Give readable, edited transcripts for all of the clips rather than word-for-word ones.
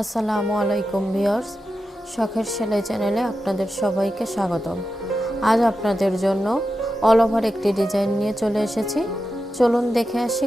আসসালামু আলাইকুম ভিউয়ার্স, শখের সেলাই চ্যানেলে আপনাদের সবাইকে স্বাগতম। আজ আপনাদের জন্য অল ওভার একটি ডিজাইন নিয়ে চলে এসেছি। চলুন দেখে আসি।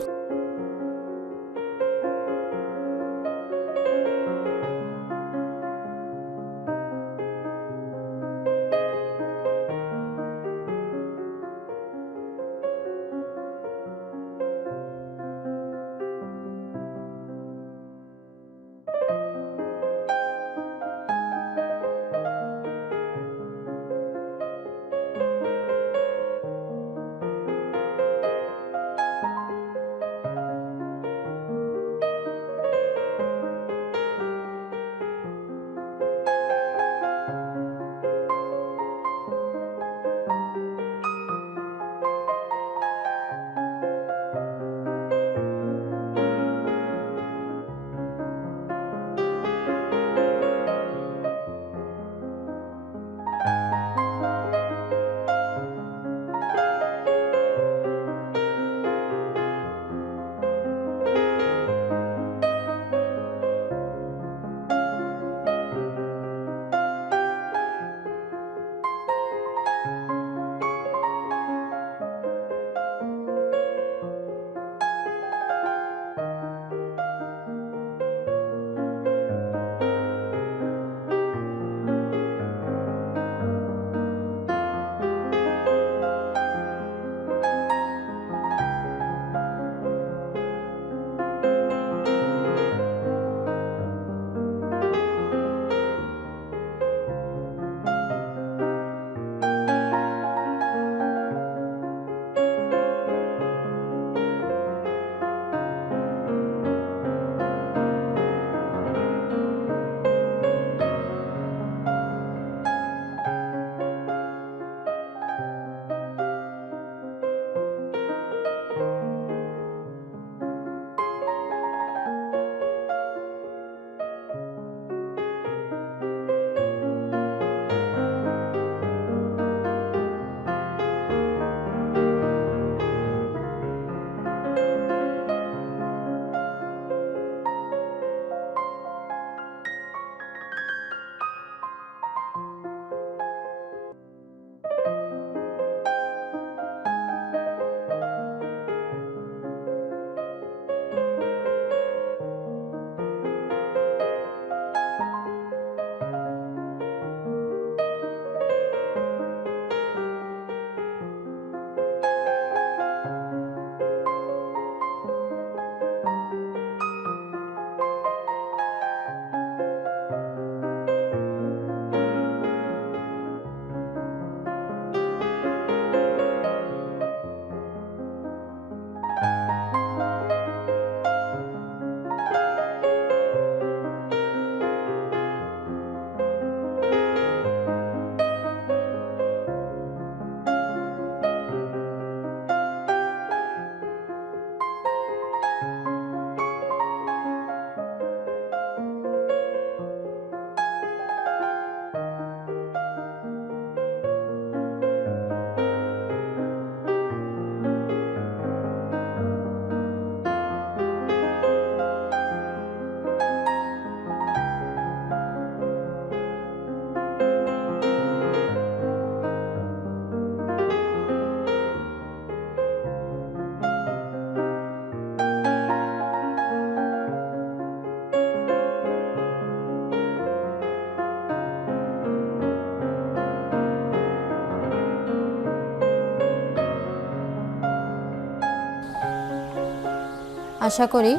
আশা করি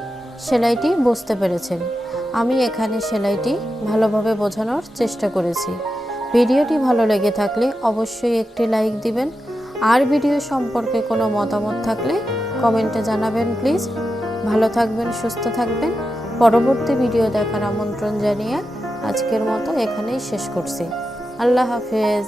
সেলাইটি বুঝতে পেরেছেন। আমি এখানে সেলাইটি ভালোভাবে বোঝানোর চেষ্টা করেছি। ভিডিওটি ভালো লেগে থাকলে অবশ্যই একটি লাইক দিবেন, আর ভিডিও সম্পর্কে কোনো মতামত থাকলে কমেন্টে জানাবেন প্লিজ। ভালো থাকবেন, সুস্থ থাকবেন। পরবর্তী ভিডিও দেখার আমন্ত্রণ জানিয়ে আজকের মতো এখানেই শেষ করছি। আল্লাহ হাফেজ।